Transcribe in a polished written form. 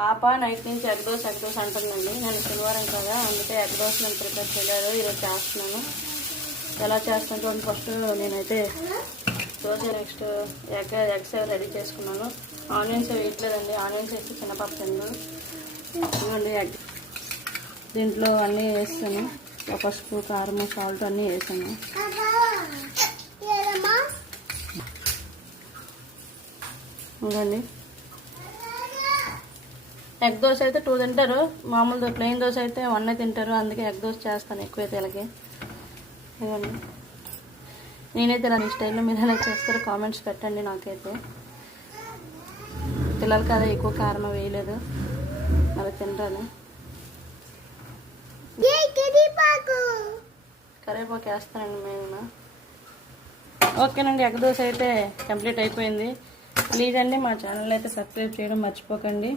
పాప నైట్ నుంచి ఎగ్ దోశ అంటుందండి. నేను శనివారం కదా, అందుకే ఎగ్ దోశ నేను ప్రిపేర్ చేయలేదు, ఈరోజు చేస్తున్నాను. ఎలా చేస్తాను చూడండి. ఫస్ట్ నేనైతే దోశ నెక్స్ట్ ఎగ్స్ రెడీ చేసుకున్నాను. ఆనియన్స్ వేయట్లేదండి, ఆనియన్స్ వేసి చిన్నపాప తిందు. ఇవ్వండి ఎగ్, దీంట్లో అన్నీ వేస్తాను, పసుపు కారం సాల్ట్ అన్నీ వేసాను. ఇవ్వండి ఎగ్ దోశ అయితే 2 తింటారు, మామూలు ప్లెయిన్ దోశ అయితే 1 తింటారు. అందుకే ఎగ్ దోశ చేస్తాను ఎక్కువైతే ఇలాగే. ఇవ్వండి నేనైతే ఇలా ఈ స్టైల్లో మీరు ఎలా చేస్తారో కామెంట్స్ పెట్టండి. నాకైతే పిల్లలు కదా ఎక్కువ కారం వేయలేదు, అలా తింటాను. కరివేపాకు వేస్తానండి మేము. ఓకేనండి, ఎగ్ దోశ అయితే కంప్లీట్ అయిపోయింది. ప్లీజ్ అండి మా ఛానల్ అయితే సబ్స్క్రైబ్ చేయడం మర్చిపోకండి.